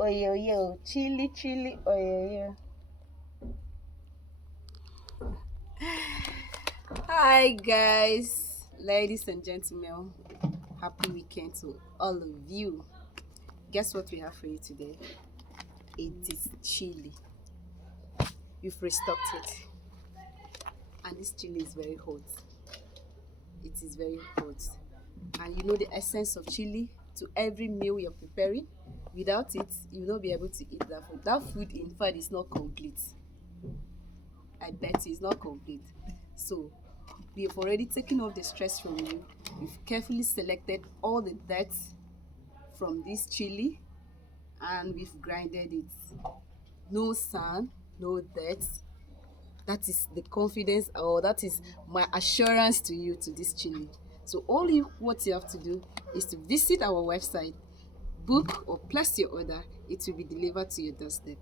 oyoyo, chili, chili, oyoyo. Hi, guys, ladies and gentlemen. Happy weekend to all of you. Guess what we have for you today? It is chili. We've restocked it, and this chili is very hot. It is very hot, and you know the essence of chili to every meal you're preparing. Without it, you will not be able to eat that food. That food, in fact, is not complete. I bet it's not complete. So we have already taken off the stress from you. We've carefully selected all the dirt from this chili and we've grinded it. No sand, no dirt. That is the confidence, or that is my assurance to you to this chili. So what you have to do is to visit our website, book or place your order. It will be delivered to your doorstep.